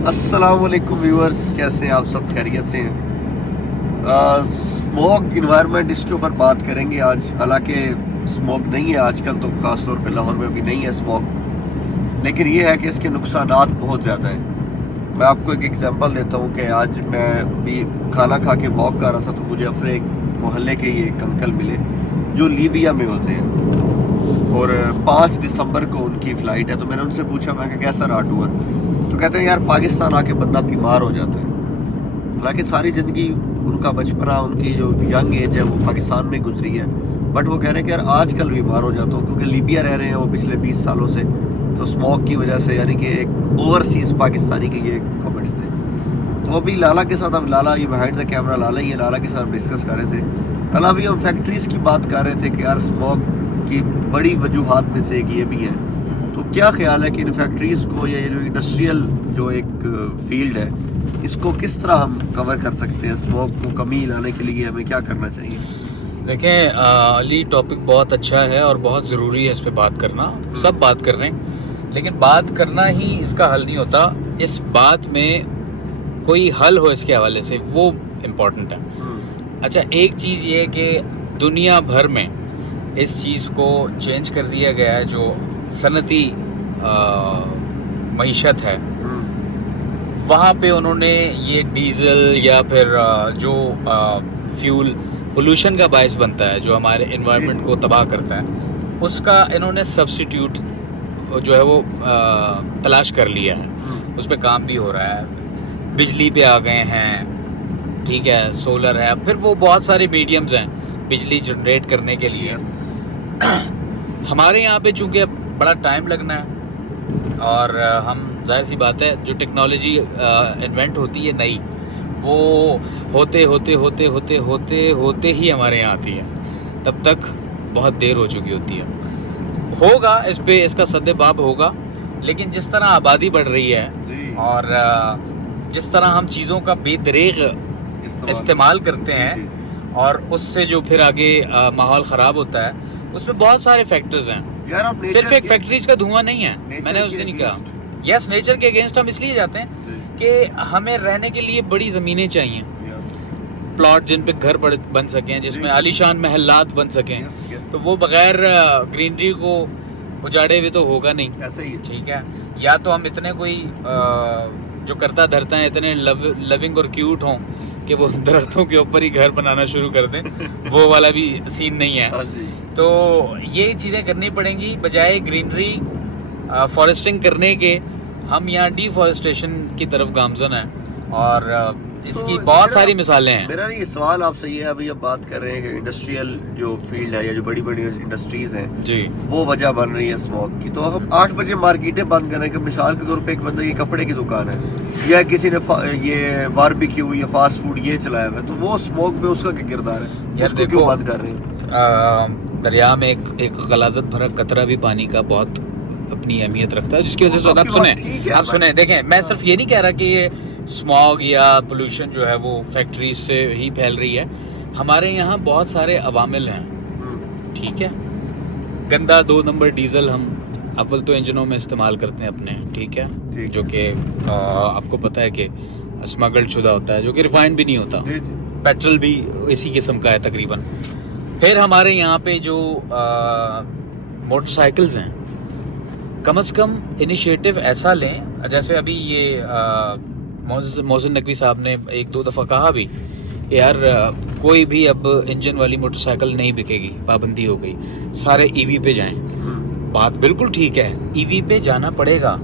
अस्सलाम वालेकुम व्यूअर्स, कैसे हैं आप सब? खैरियत से हैं? स्मोक इन्वायरमेंट, इसके ऊपर बात करेंगे आज। हालांकि स्मोक नहीं है आजकल, तो ख़ास तौर पे लाहौर में भी नहीं है स्मोक, लेकिन ये है कि इसके नुकसानात बहुत ज़्यादा हैं। मैं आपको एक एग्जांपल देता हूँ कि आज मैं भी खाना खा के वॉक कर रहा था, तो मुझे अपने एक मोहल्ले के ये एक अंकल मिले जो लीबिया में होते हैं, और 5 दिसंबर को उनकी फ़्लाइट है। तो मैंने उनसे पूछा, मैं कि कैसा राट हुआ? तो कहते हैं यार, पाकिस्तान आके बंदा बीमार हो जाता है। हालांकि सारी ज़िंदगी, उनका बचपना, उनकी जो यंग एज है वो पाकिस्तान में गुजरी है, बट वो कह रहे हैं कि यार आजकल बीमार हो जाता हूँ क्योंकि लीबिया रह रहे हैं वो पिछले 20 सालों से, तो स्मोक की वजह से, यानी कि एक ओवरसीज़ पाकिस्तानी के ये कमेंट्स थे। तो अभी लाला के साथ, हम लाला ये बिहाइंड द कैमरा लाला ही है, लाला के साथ डिस्कस कर रहे थे। लाला, अभी हम फैक्ट्रीज़ की बात कर रहे थे कि यार स्मोक की बड़ी वजूहात में से एक ये भी है। तो क्या ख्याल है कि इन फैक्ट्रीज़ को, या ये जो इंडस्ट्रियल जो एक फील्ड है, इसको किस तरह हम कवर कर सकते हैं? स्मोक को कमी लाने के लिए हमें क्या करना चाहिए? देखें अली, टॉपिक बहुत अच्छा है और बहुत ज़रूरी है इस पे बात करना। सब बात कर रहे हैं, लेकिन बात करना ही इसका हल नहीं होता। इस बात में कोई हल हो इसके हवाले से, वो इम्पोर्टेंट है। अच्छा, एक चीज़ ये है कि दुनिया भर में इस चीज़ को चेंज कर दिया गया है। जो सनती मईशत है, वहाँ पे उन्होंने ये डीज़ल या फिर जो फ्यूल पोल्यूशन का बायस बनता है, जो हमारे एनवायरनमेंट को तबाह करता है, उसका इन्होंने सब्स्टिट्यूट जो है वो तलाश कर लिया है। उस पर काम भी हो रहा है। बिजली पे आ गए हैं, ठीक है, सोलर है, फिर वो बहुत सारे मीडियम्स हैं बिजली जनरेट करने के लिए। हमारे यहाँ पे चूँकि बड़ा टाइम लगना है, और हम, जाहिर सी बात है, जो टेक्नोलॉजी इन्वेंट होती है नई, वो होते होते होते होते होते होते ही हमारे यहाँ आती है, तब तक बहुत देर हो चुकी होती है। होगा इस पे, इसका सद्देबाब होगा, लेकिन जिस तरह आबादी बढ़ रही है और जिस तरह हम चीज़ों का बेदरेग इस्तेमाल करते हैं, और उससे जो फिर आगे माहौल ख़राब होता है, उसमें बहुत सारे फैक्टर्स हैं। यार, सिर्फ एक फैक्ट्रीज का धुआं नहीं है। मैंने उस दिन ही कहा, यस, नेचर के अगेंस्ट हम इसलिए जाते हैं कि हमें रहने के लिए बड़ी ज़मीनें चाहिए, प्लॉट जिन पे घर बन सकें, जिसमें आलीशान महलात बन सकें। तो वो बगैर ग्रीनरी को उजाड़े हुए तो होगा नहीं। ऐसे ही, ठीक है, या तो हम इतने कोई जो करता धरता है, इतने लविंग और क्यूट हों कि वो दरख्तों के ऊपर ही घर बनाना शुरू कर दें। वो वाला भी सीन नहीं है। तो ये चीज़ें करनी पड़ेंगी, बजाय ग्रीनरी फॉरेस्टिंग करने के। हम यहाँ डिफॉरेस्टेशन की तरफ गामजन हैं, और इसकी तो बहुत सारी मिसालें हैं। मेरा ये सवाल आपसे ये है, अभी अब बात कर रहे हैं कि इंडस्ट्रियल जो फील्ड है, या जो बड़ी बड़ी इंडस्ट्रीज हैं जी, वो वजह बन रही है स्मोक की। तो हम 8 बजे मार्केटें बंद करें कि मिसाल के तौर पे एक बंदे की कपड़े की दुकान है, या किसी ने ये बारबेक्यू या फास्ट फूड ये चलाया हुआ है, तो वो स्मोक पे उसका क्या किरदार है? यार उसको क्यों बंद कर रहे हैं? दरिया में एक गलाजत भरा कतरा भी पानी का बहुत अपनी अहमियत रखता है, जिसकी वजह से आप सुने, देखें, मैं सिर्फ ये नहीं कह रहा कि ये स्मॉग या पोल्यूशन जो है वो फैक्ट्रीज से ही फैल रही है। हमारे यहाँ बहुत सारे अवामिल हैं, ठीक है। गंदा 2 नंबर डीजल हम अव्वल तो इंजनों में इस्तेमाल करते हैं अपने, ठीक है, जो कि आपको पता है कि स्मगल्ड शुदा होता है, जो कि रिफाइंड भी नहीं होता। पेट्रोल भी इसी किस्म का है तकरीबन। फिर हमारे यहाँ पे जो मोटरसाइकिल्स हैं, कम से कम इनिशिएटिव ऐसा लें, जैसे अभी ये मोहसिन नकवी साहब ने 1-2 दफ़ा कहा भी, यार कोई भी अब इंजन वाली मोटरसाइकिल नहीं बिकेगी, पाबंदी हो गई, सारे ईवी पे जाएं। बात बिल्कुल ठीक है, ईवी पे जाना पड़ेगा,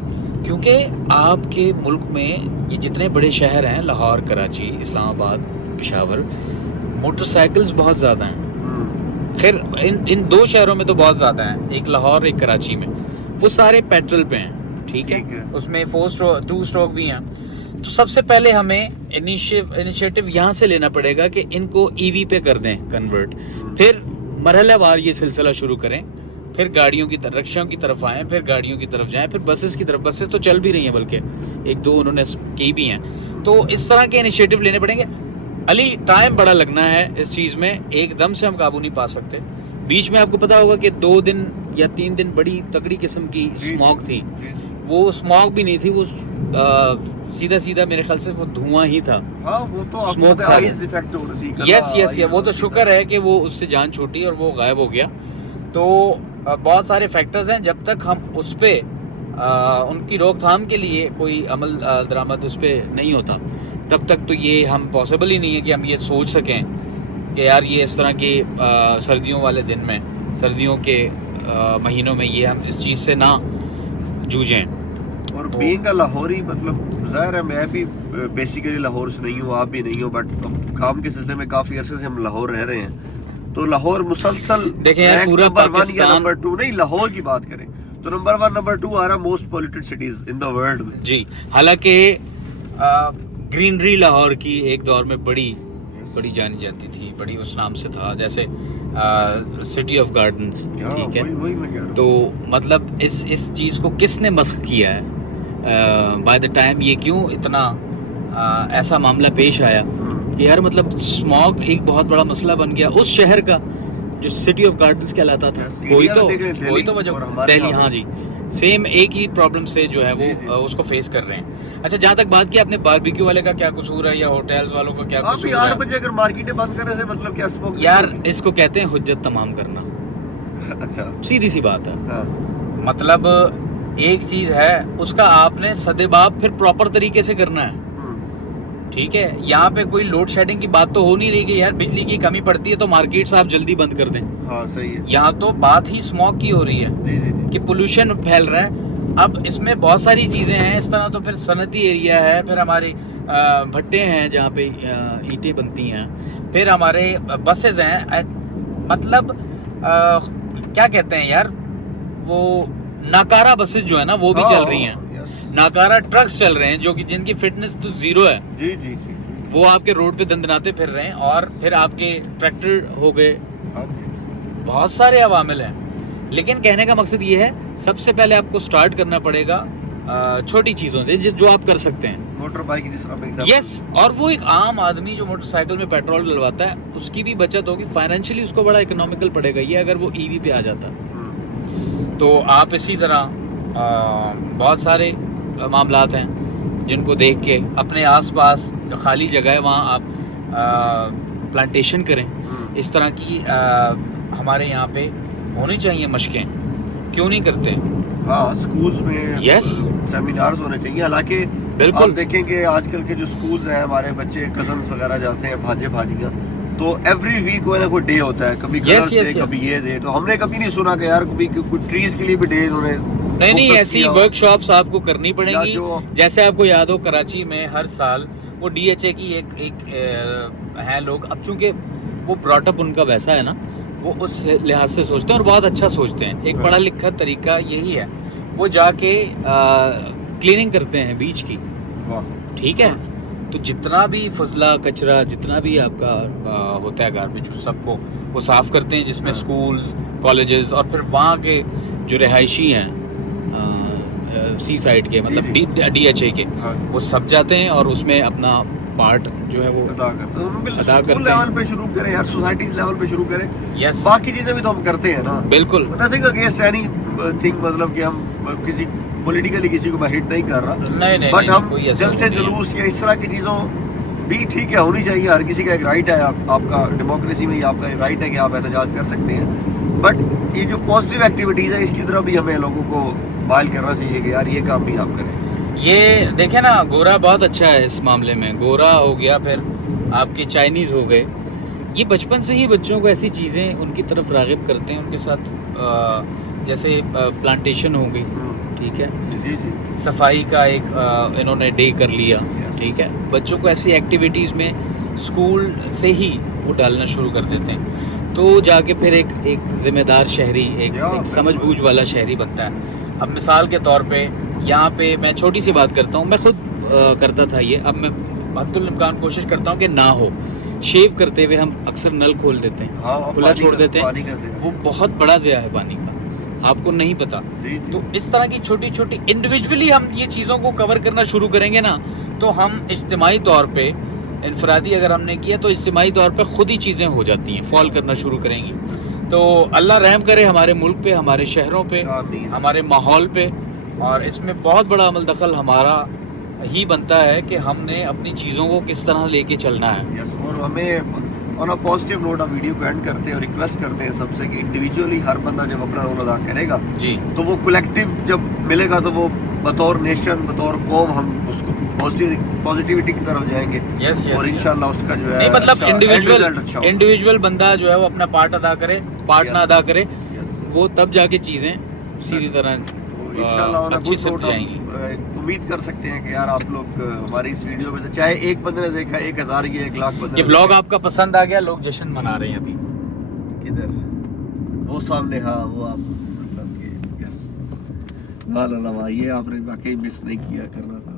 क्योंकि आपके मुल्क में ये जितने बड़े शहर हैं, लाहौर, कराची, इस्लामाबाद, पेशावर, मोटरसाइकिल्स बहुत ज़्यादा हैं। खैर इन 2 शहरों में तो बहुत ज़्यादा हैं, एक लाहौर, एक कराची में। वो सारे पेट्रोल पे हैं, ठीक है। उसमें 2 स्ट्रोक भी हैं। तो सबसे पहले हमें इनिशिएटिव यहाँ से लेना पड़ेगा कि इनको ईवी पे कर दें कन्वर्ट। फिर मरहलावार ये सिलसिला शुरू करें, फिर गाड़ियों की तरफ, रिक्शाओं की तरफ आएँ, फिर गाड़ियों की तरफ जाएँ, फिर बसेस की तरफ। बसेस तो चल भी रही हैं, बल्कि 1-2 उन्होंने की भी हैं। तो इस तरह के इनिशिएटिव लेने पड़ेंगे। अली, टाइम बड़ा लगना है इस चीज़ में, एकदम से हम काबू नहीं पा सकते। बीच में आपको पता होगा कि 2 दिन या 3 दिन बड़ी तगड़ी किस्म की स्मॉग थी। वो स्मॉग भी नहीं थी, वो सीधा सीधा मेरे ख्याल से वो धुआं ही था। हाँ वो तो Smoke था। आईज इफेक्ट हो रही थी। यस यस यस, वो तो शुक्र है कि वो उससे जान छूटी और वो गायब हो गया। तो बहुत सारे फैक्टर्स हैं, जब तक हम उस पर उनकी रोकथाम के लिए कोई अमल दरामद उस पर नहीं होता, तब तक तो ये हम पॉसिबल ही नहीं है कि हम ये सोच सकें कि यार ये इस तरह के सर्दियों वाले दिन में, सर्दियों के महीनों में ये हम इस चीज़ से ना जूझें। और तो- बीइंग अ लाहौरी, मतलब जाहिर है मैं भी बेसिकली लाहौर से नहीं हूँ, आप भी नहीं हो, बट काम के सिलसिले में काफी अरसे से हम लाहौर रह रहे हैं। तो लाहौर मुसलसल देखें यार, रैंक पूरा नंबर 1 या पाकिस्तान- नंबर 2 नहीं, लाहौर की बात करें तो नंबर 1 नंबर 2 आ रहा most polluted cities in the world में। जी, हालांकि ग्रीनरी लाहौर की एक दौर में बड़ी जानी जाती थी, बड़ी उस नाम से था, जैसे सिटी ऑफ गार्डन्स, ठीक है। वही मैं कह रहा हूँ। तो मतलब इस चीज़ को किसने मस्ख किया है? बाय द टाइम ये क्यों इतना ऐसा मामला पेश आया कि यार मतलब स्मॉग एक बहुत बड़ा मसला बन गया उस शहर का जो सिटी ऑफ गार्डन्स कहलाता था। Yes, कोई India तो में देखें, कोई दिल्ली तो और वजह, हमारे दिल्ली, यहाँ हाँ जी, सेम एक ही प्रॉब्लम से जो है वो जी, जी। उसको फेस कर रहे हैं। अच्छा, जहाँ तक बात की आपने बारबेक्यू वाले का क्या कसूर है या होटल्स वालों का क्या आप भी कसूर 8 है? बजे अगर मार्केटें बंद करने से मतलब क्या स्मोक यार इसको कहते हैं हुज्जत तमाम करना, अच्छा सीधी सी बात है। हाँ मतलब एक चीज है, उसका आपने सदेबाप फिर प्रॉपर तरीके से करना है, ठीक है। यहाँ पे कोई लोड शेडिंग की बात तो हो नहीं रही कि यार बिजली की कमी पड़ती है तो मार्केट्स आप जल्दी बंद कर दें। हाँ सही है। यहाँ तो बात ही स्मॉग की हो रही है जी जी जी। कि पोल्यूशन फैल रहा है। अब इसमें बहुत सारी चीजें हैं इस तरह, तो फिर सनती एरिया है, फिर हमारे भट्टे हैं जहाँ पे ईंटें बनती हैं, फिर हमारे बसेज हैं, मतलब क्या कहते हैं यार, वो नाकारा बसेज जो है ना वो भी हाँ, चल रही हैं, यस। नाकारा ट्रक्स चल रहे हैं जो कि जिनकी फिटनेस तो जीरो है, जी जी जी। वो आपके रोड पे दंदनाते फिर रहे हैं। और फिर आपके ट्रैक्टर हो गए, हाँ जी। बहुत सारे अवामिल हैं। लेकिन कहने का मकसद ये है, सबसे पहले आपको स्टार्ट करना पड़ेगा छोटी चीज़ों से जो आप कर सकते हैं। मोटर बाइक जिस तरह एग्जांपल। यस, और वो एक आम आदमी जो मोटरसाइकिल में पेट्रोल डलवाता है उसकी भी बचत होगी, फाइनेंशियली उसको बड़ा इकोनॉमिकल पड़ेगा ये अगर वो ईवी पे आ जाता। तो आप इसी तरह बहुत सारे मामलात हैं जिनको देख के अपने आसपास जो खाली जगह है वहाँ आप प्लांटेशन करें। इस तरह की हमारे यहाँ पे होनी चाहिए मशकें, क्यों नहीं करते? हाँ स्कूल्स में Yes. सेमिनार्स होने चाहिए। हालांकि बिल्कुल। आप देखेंगे आजकल के जो स्कूल्स हैं, हमारे बच्चे कजन्स वगैरह जाते हैं, भांजे भांजियाँ, तो एवरी वीक कोई ना कोई डे होता है, कभी Yes, girls yes, day, yes. कभी ये डे। तो हमने कभी नहीं सुना कि यार कभी कुछ ट्रीज के लिए भी डे इन्होंने नहीं, focus ऐसी किया हो। वर्कशॉप्स आपको करनी या पड़ेंगी। जो जैसे आपको याद हो कराची में हर साल वो DHA की एक है लोग, अब चूंकि वो ब्रॉटअप उनका वैसा है ना, वो उस लिहाज से सोचते हैं और बहुत अच्छा सोचते हैं। एक हाँ। पढ़ा लिखा तरीका यही है, वो जाके क्लीनिंग करते हैं बीच की, वाह, ठीक है। तो जितना भी फजला कचरा, जितना भी आपका होता है गार्बेज, उस सबको वो साफ करते हैं, जिसमें हाँ। स्कूल्स, कॉलेजेस और फिर वहाँ के जो रिहायशी हैं सी साइड के, मतलब जी, DHA के, हाँ वो सब जाते हैं और उसमें अपना पार्ट जो है वो अदा करते हैं। हम बिल्कुल अदा स्कूल करते हैं। लेवल पे शुरू करें यार, सोसाइटीज लेवल पे शुरू करें। यस, बाकी चीजें भी तो हम करते हैं ना। बिल्कुल। नथिंग अगेंस्ट एनी थिंग, मतलब कि हम किसी पॉलिटिकली किसी को मैं हिट नहीं कर रहा, नहीं नहीं बट नहीं, हम कोई ऐसा जल से नहीं है। जुलूस या इस तरह की चीज़ों भी ठीक है, होनी चाहिए। हर किसी का एक राइट है, आपका डेमोक्रेसी में ही आपका राइट है कि आप एहतजाज कर सकते हैं। बट ये जो पॉजिटिव एक्टिविटीज़ है इसकी तरफ भी हमें लोगों को माइल करना चाहिए कि यार ये काम भी आप करें। ये देखे ना, गोरा बहुत अच्छा है इस मामले में। गोरा हो गया, फिर आपके चाइनीज़ हो गए, ये बचपन से ही बच्चों को ऐसी चीज़ें उनकी तरफ राग़िब करते हैं। उनके साथ जैसे प्लांटेशन हो गई, ठीक है, जी जी। सफाई का एक इन्होंने डे कर लिया, Yes. ठीक है। बच्चों को ऐसी एक्टिविटीज़ में स्कूल से ही वो डालना शुरू कर देते हैं, तो जाके फिर एक जिम्मेदार शहरी, एक समझबूझ वाला शहरी बनता है। अब मिसाल के तौर पे यहाँ पे मैं छोटी सी बात करता हूँ, मैं खुद करता था ये, अब मैं हद्दुल इम्कान कोशिश करता हूँ कि ना हो। शेव करते हुए हम अक्सर नल खोल देते हैं, हाँ, खुला पानी छोड़ का- देते पानी हैं, का से- वो बहुत बड़ा ज़या है पानी का, आपको नहीं पता। जी जी। तो इस तरह की छोटी छोटी इंडिविजुअली हम ये चीज़ों को कवर करना शुरू करेंगे ना, तो हम इज्तिमाई तौर पे, इनफरादी अगर हमने किया तो इज्तिमाई तौर पे खुद ही चीज़ें हो जाती हैं, फॉल करना शुरू करेंगी। तो अल्लाह रहम करे हमारे मुल्क पे, हमारे शहरों पे, आमीन। हमारे माहौल पे। और इसमें बहुत बड़ा अमल दखल हमारा ही बनता है कि हमने अपनी चीज़ों को किस तरह लेके चलना है। यस, और हमें ऑन अ पॉजिटिव नोट हम वीडियो को एंड करते हैं और रिक्वेस्ट करते हैं सबसे कि इंडिविजुअली हर बंदा जब अपना रोल अदा करेगा जी तो वो कलेक्टिव जब मिलेगा तो वो बतौर नेशन बतौर कौम हम उसको पॉजिटिविटी की तरफ जाएंगे यस यस और इंशाल्लाह उसका जो है नहीं मतलब अच्छा, end result अच्छा इंडिविजुअल होगा। इंडिविजुअल बंदा जो है वो अपना पार्ट अदा करे, पार्ट ना Yes. अदा करे, Yes. वो तब जाके चीज़ें सीधी तरह तो इंशाल्लाह on a अच्छी good से note जाएंगी। हम उम्मीद कर सकते हैं कि यार आप लोग हमारी इस वीडियो में से चाहे एक बंदे ने देखा 1000 या 1 लाख बंदे ये ने व्लॉग देखा। आपका पसंद आ गया, लोग जश्न मना रहे हैं अभी। किधर वो सामने, हाँ वो आप मतलब कि यस वाह ये आपने वाकई मिस नहीं किया करना था।